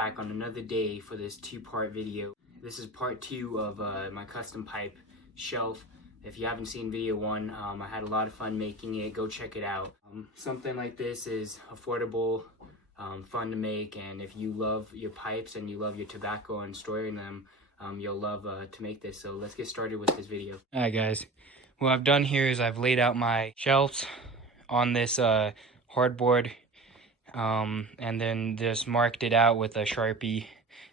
back on another day for this two-part video. This is part 2 of my custom pipe shelf. If you haven't seen video 1, I had a lot of fun making it. Go check it out. Something like this is affordable, fun to make, and if you love your pipes and you love your tobacco and storing them, you'll love to make this. So let's get started with this video. Alright guys, what I've done here is I've laid out my shelves on this hardboard, and then just marked it out with a Sharpie,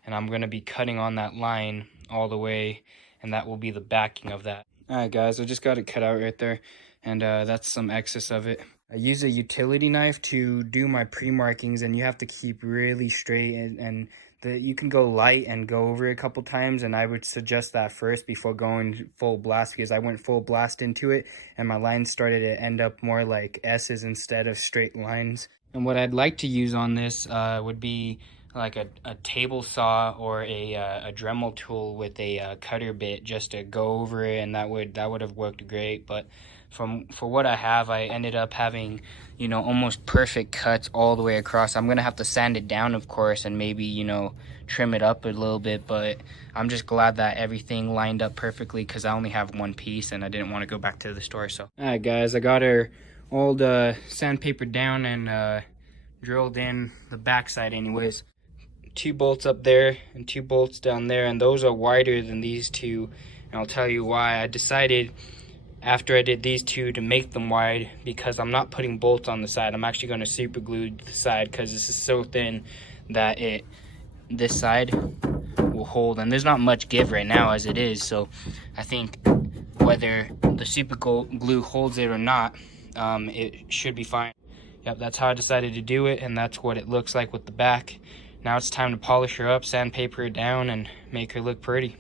and I'm going to be cutting on that line all the way, and that will be the backing of that. Alright guys, I just got it cut out right there, and that's some excess of it. I use a utility knife to do my pre-markings, and you have to keep really straight, and you can go light and go over it a couple times, and I would suggest that first before going full blast, because I went full blast into it and my lines started to end up more like S's instead of straight lines. And what I'd like to use on this would be like a table saw or a Dremel tool with a cutter bit, just to go over it, and that would have worked great. But for what I have, I ended up having, you know, almost perfect cuts all the way across. I'm gonna have to sand it down, of course, and maybe, you know, trim it up a little bit, but I'm just glad that everything lined up perfectly, because I only have one piece and I didn't want to go back to the store. So alright guys, I got her all sandpaper down and drilled in the backside anyways. 2 bolts up there and 2 bolts down there, and those are wider than these two, and I'll tell you why. I decided after I did these 2 to make them wide, because I'm not putting bolts on the side. I'm actually going to super glue the side, because this is so thin that this side will hold, and there's not much give right now as it is. So I think whether the super glue holds it or not, it should be fine. Yep, that's how I decided to do it, and that's what it looks like with the back. Now it's time to polish her up, sandpaper her down, and make her look pretty.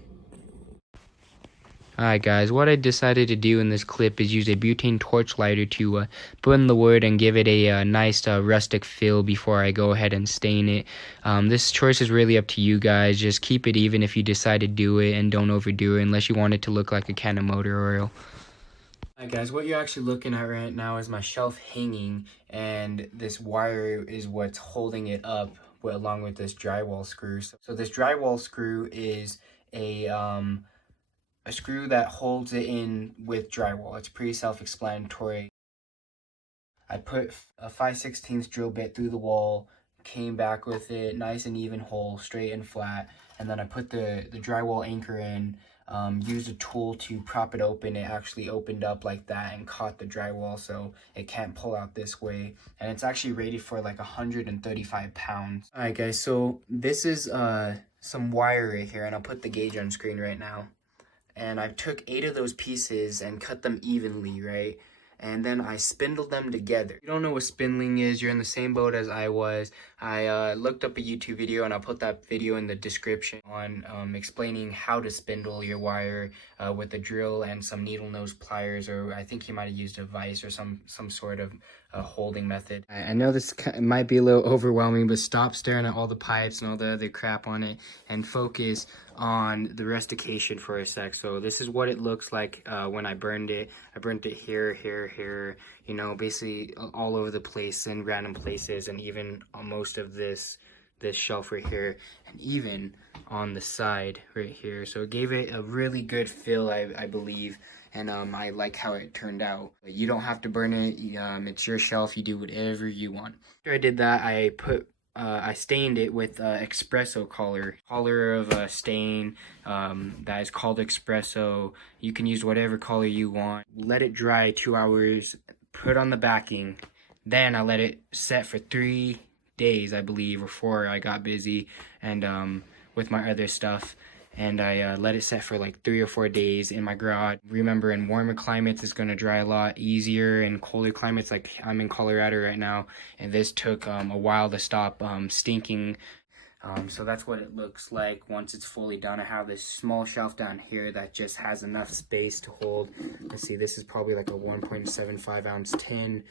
Alright guys, what I decided to do in this clip is use a butane torch lighter to burn the wood and give it a nice rustic feel before I go ahead and stain it. This choice is really up to you guys. Just keep it even if you decide to do it, and don't overdo it unless you want it to look like a can of motor oil. Alright guys, what you're actually looking at right now is my shelf hanging, and this wire is what's holding it up along with this drywall screw. So this drywall screw is a screw that holds it in with drywall. It's pretty self-explanatory. I put a 5/16 drill bit through the wall, came back with it, nice and even hole, straight and flat, and then I put the drywall anchor in, used a tool to prop it open. It actually opened up like that and caught the drywall, so it can't pull out this way, and it's actually rated for like 135 pounds. Alright guys, so this is some wire right here, and I'll put the gauge on screen right now. And I took 8 of those pieces and cut them evenly, right? And then I spindled them together. If you don't know what spindling is, you're in the same boat as I was. I looked up a YouTube video, and I'll put that video in the description on explaining how to spindle your wire with a drill and some needle nose pliers, or I think he might have used a vise or some sort of holding method. I know this might be a little overwhelming, but stop staring at all the pipes and all the other crap on it and focus on the rustication for a sec. So this is what it looks like when I burned it. I burned it here, here, here, you know, basically all over the place in random places, and even on most of this shelf right here, and even on the side right here. So it gave it a really good feel, I believe, and I like how it turned out. You don't have to burn it. It's your shelf. You do whatever you want. After I did that, I stained it with espresso color of stain that is called espresso. You can use whatever color you want. Let it dry 2 hours, put on the backing. Then I let it set for 3 days, I believe, or 4. I got busy and with my other stuff, and I let it set for like 3 or 4 days in my garage. Remember, in warmer climates it's going to dry a lot easier. In colder climates, like I'm in Colorado right now, and this took a while to stop stinking. So that's what it looks like once it's fully done. I have this small shelf down here that just has enough space to hold. Let's see, this is probably like a 1.75 ounce tin.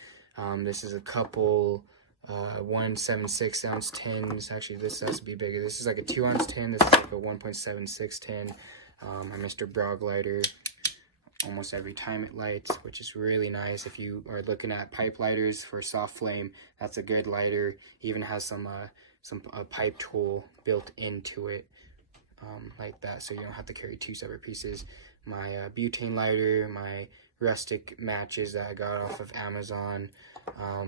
This is a couple 1.76 ounce tins. Actually, this has to be bigger. This is like a 2 ounce tin. This is like a 1.76 tin. A Mr. Brog lighter. Almost every time it lights, which is really nice. If you are looking at pipe lighters for soft flame, that's a good lighter. Even has some a pipe tool built into it, like that, so you don't have to carry 2 separate pieces. My butane lighter, my rustic matches that I got off of Amazon. I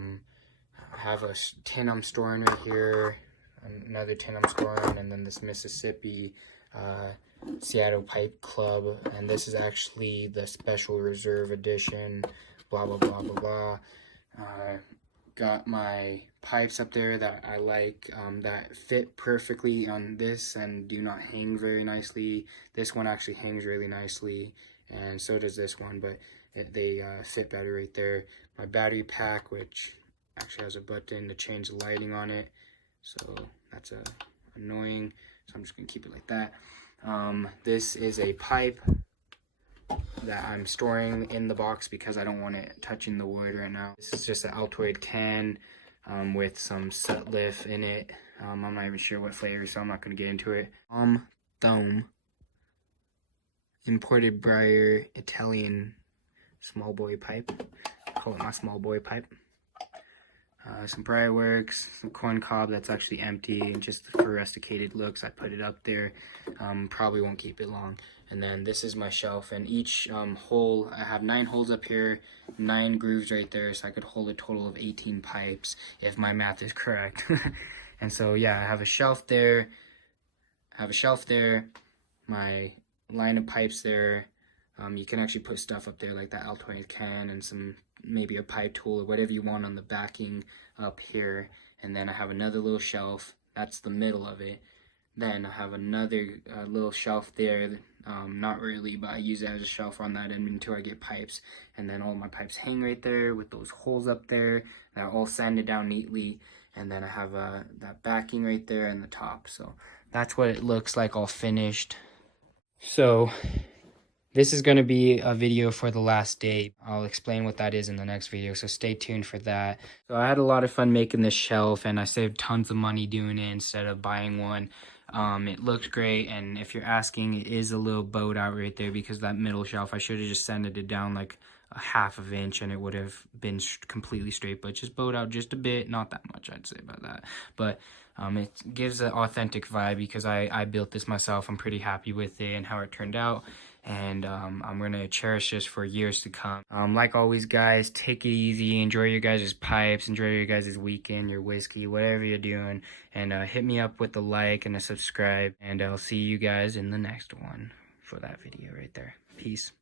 have a tin I'm storing right here, another tin I'm storing, and then this Mississippi Seattle Pipe Club, and this is actually the special reserve edition, blah blah blah blah blah. Got my pipes up there that I like, that fit perfectly on this and do not hang very nicely. This one actually hangs really nicely, and so does this one, but they fit better right there. My battery pack, which actually has a button to change the lighting on it, so that's annoying, so I'm just gonna keep it like that. This is a pipe that I'm storing in the box because I don't want it touching the wood right now. This is just an Altoid can with some Sutliff in it. I'm not even sure what flavor, so I'm not going to get into it. Thome imported Briar Italian small boy pipe. I call it my small boy pipe. Some Briarworks, some corn cob that's actually empty, and just for rusticated looks, I put it up there. Probably won't keep it long. And then this is my shelf, and each hole, I have 9 holes up here, 9 grooves right there, so I could hold a total of 18 pipes if my math is correct. And so yeah, I have a shelf there, my line of pipes there. You can actually put stuff up there like that Altoid can and some, maybe a pipe tool or whatever you want on the backing up here. And then I have another little shelf, that's the middle of it. Then I have another little shelf there, not really, but I use it as a shelf on that end until I get pipes. And then all my pipes hang right there with those holes up there that are all sanded down neatly. And then I have that backing right there and the top. So that's what it looks like all finished. So this is going to be a video for the last day. I'll explain what that is in the next video, so stay tuned for that. So I had a lot of fun making this shelf, and I saved tons of money doing it instead of buying one. It looked great, and if you're asking, it is a little bowed out right there because that middle shelf, I should have just sanded it down like a 1/2 inch and it would have been completely straight, but just bowed out just a bit, not that much I'd say about that. But it gives an authentic vibe because I built this myself. I'm pretty happy with it and how it turned out. And I'm going to cherish this for years to come. Like always, guys, take it easy. Enjoy your guys' pipes. Enjoy your guys' weekend, your whiskey, whatever you're doing. And hit me up with a like and a subscribe. And I'll see you guys in the next one for that video right there. Peace.